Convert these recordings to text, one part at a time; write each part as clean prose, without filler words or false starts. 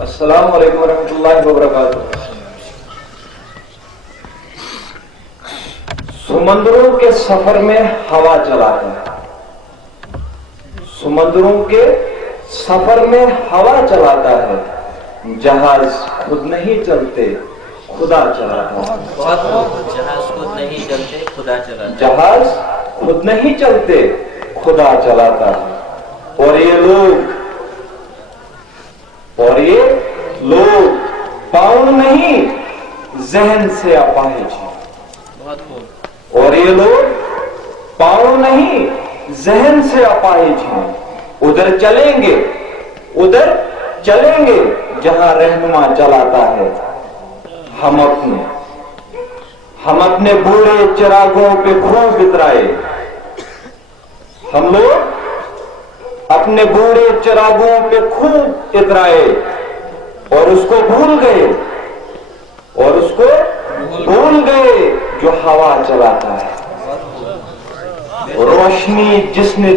السلام علیکم ورحمۃ اللہ وبرکاتہ۔ سمندروں کے سفر میں ہوا چلاتا ہے، سمندروں کے سفر میں ہوا چلاتا ہے، جہاز خود نہیں چلتے خدا چلاتا ہے۔ جہاز خود نہیں چلتے خدا چلاتا ہے۔ جہاز خود نہیں چلتے خدا چلاتا ہے۔ اور یہ لوگ پاؤں نہیں ذہن سے اپاہج ہیں۔ بہت خوب۔ اور یہ لوگ پاؤں نہیں ذہن سے اپاہج ہیں۔ ادھر چلیں گے جہاں رہنما چلاتا ہے۔ ہم اپنے بوڑھے چراغوں پہ خوب اترائے، ہم لوگ اپنے بوڑھے چراغوں پہ خوب اترائے اور اس کو بھول گئے جو ہوا چلاتا ہے۔ روشنی جس نے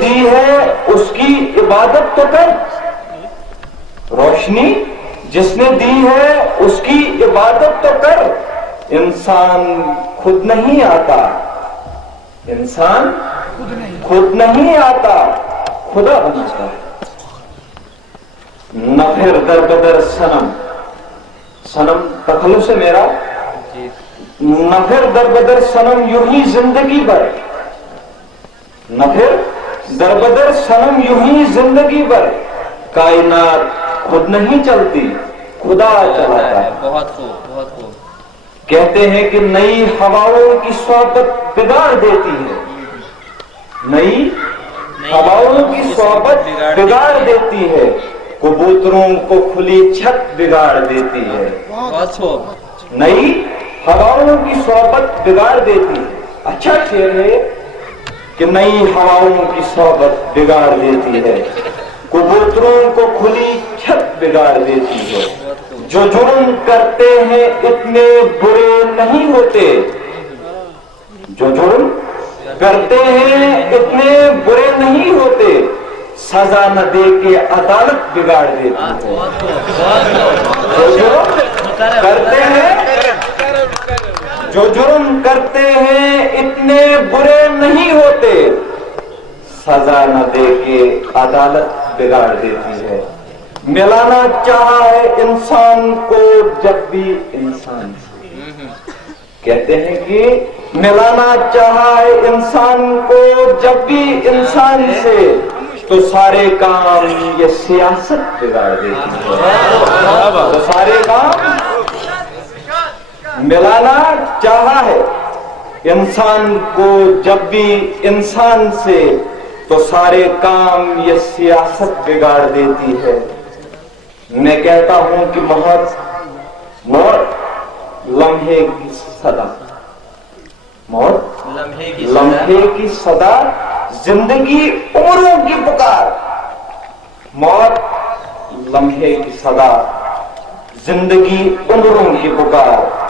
دی ہے اس کی عبادت تو کر، روشنی جس نے دی ہے اس کی عبادت تو کر۔ انسان خود نہیں آتا خدا بناتا ہے۔ نہ پھر در بدر صنم تخلص ہے میرا، نہ پھر در بدر صنم یوں ہی زندگی بھر، نہ پھر در بدر صنم یوں ہی زندگی بھر۔ کائنات خود نہیں چلتی خدا چلاتا ہے۔ بہت خوب، بہت خوب۔ کہتے ہیں کہ نئی ہواؤں کی صحبت بگاڑ دیتی ہے، نئی ہواؤں کی صحبت بگاڑ دیتی ہے، کبوتروں کو کھلی چھت بگاڑ دیتی ہے۔ بہت خوب۔ نئی ہواؤں کی صحبت بگاڑ دیتی ہے۔ اچھا شعر ہے کہ نئی ہواؤں کی صحبت بگاڑ دیتی ہے، کبوتروں کو کھلی چھت بگاڑ دیتی ہے۔ جو جرم کرتے ہیں اتنے برے نہیں ہوتے، جو جرم کرتے ہیں اتنے برے نہیں ہوتے، سزا نہ دے کے عدالت بگاڑ دیتی ہے۔ جو جرم کرتے ہیں اتنے برے نہیں ہوتے، سزا نہ دے کے عدالت بگاڑ دیتی ہے۔ ملانا چاہا ہے انسان کو جب بھی انسان سے، کہتے ہیں کہ ملانا چاہا ہے انسان کو جب بھی انسان سے، تو سارے کام یہ سیاست بگاڑ دیتی ہے۔ تو سارے کام ملانا چاہا ہے انسان کو جب بھی انسان سے، تو سارے کام یہ سیاست بگاڑ دیتی ہے۔ میں کہتا ہوں کہ موت لمحے کی صدا، موت لمحے کی صدا، زندگی عمروں کی پکار۔ موت لمحے کی صدا، زندگی عمروں کی پکار۔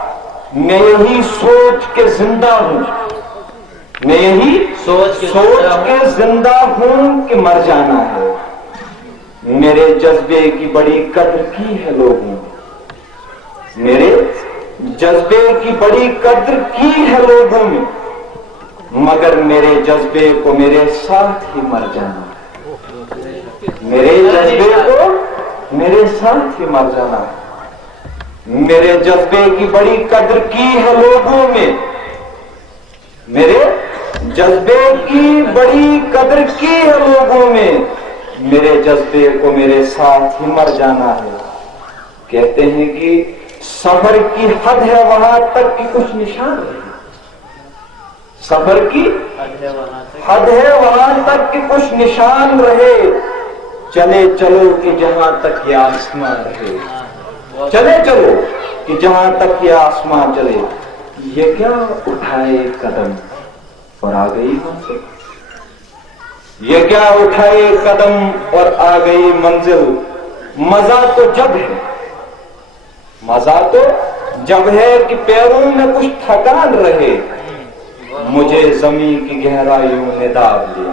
میں یہی سوچ کے زندہ ہوں، میں یہی سوچ کے زندہ ہوں کہ مر جانا ہے۔ میرے جذبے کی بڑی قدر کی ہے لوگوں نے، میرے جذبے کی بڑی قدر کی ہے لوگوں نے، مگر میرے جذبے کو میرے ساتھ ہی مر جانا ہے۔ میرے جذبے کو میرے ساتھ ہی مر جانا ہے۔ میرے جذبے کی بڑی قدر کی ہے لوگوں میں، میرے جذبے کی بڑی قدر کی ہے لوگوں میں، میرے جذبے کو میرے ساتھ ہی مر جانا ہے۔ کہتے ہیں کہ سفر کی حد ہے وہاں تک کہ کچھ نشان رہے، سفر کی حد ہے وہاں تک کہ کچھ نشان رہے، چلے چلو کہ جہاں تک یہ آسمان رہے، چلے چلو کہ جہاں تک یہ آسمان چلے۔ یہ کیا اٹھائے قدم اور آ گئی منزل، یہ کیا اٹھائے قدم اور آ گئی منزل۔ مزہ تو جب ہے، مزہ تو جب ہے کہ پیروں میں کچھ تھکان رہے، مجھے زمین کی گہرائیوں نے داب لیا،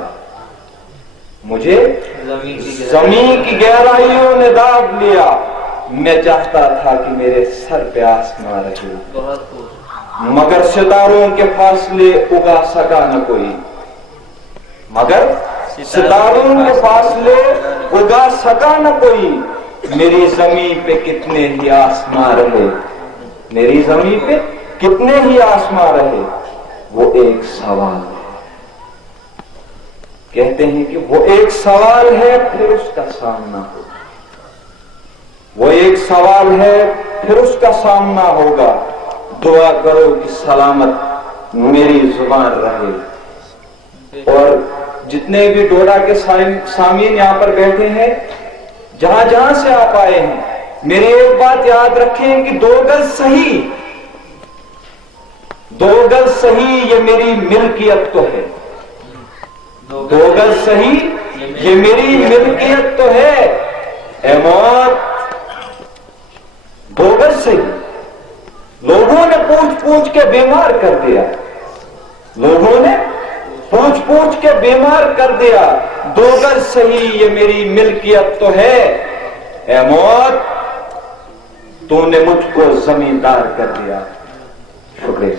مجھے زمین کی گہرائیوں نے داب لیا، میں چاہتا تھا کہ میرے سر پہ آسمان رہے، بہت خوب. مگر ستاروں کے فاصلے اگا سکا نہ کوئی، مگر ستاروں کے فاصلے اگا سکا نہ کوئی، میری زمین پہ کتنے ہی آسمان رہے، میری زمین پہ کتنے ہی آسمان رہے. وہ ایک سوال ہے، کہتے ہیں کہ وہ ایک سوال ہے پھر اس کا سامنا ہوگا، وہ ایک سوال ہے پھر اس کا سامنا ہوگا. دعا کرو کہ سلامت میری زبان رہے. اور جتنے بھی ڈوڈا کے سامعین یہاں پر بیٹھے ہیں، جہاں جہاں سے آپ آئے ہیں، میری ایک بات یاد رکھیں کہ 2 گز صحیح، 2 گز صحیح یہ میری ملکیت تو ہے، 2 گز صحیح یہ میری ملکیت تو ہے. اے موت 2 گز صحیح. لوگوں نے پوچھ پوچھ کے بیمار کر دیا، لوگوں نے پوچھ پوچھ کے بیمار کر دیا. 2 گز صحیح یہ میری ملکیت تو ہے. اے موت تو نے مجھ کو زمیندار کر دیا. شکریہ.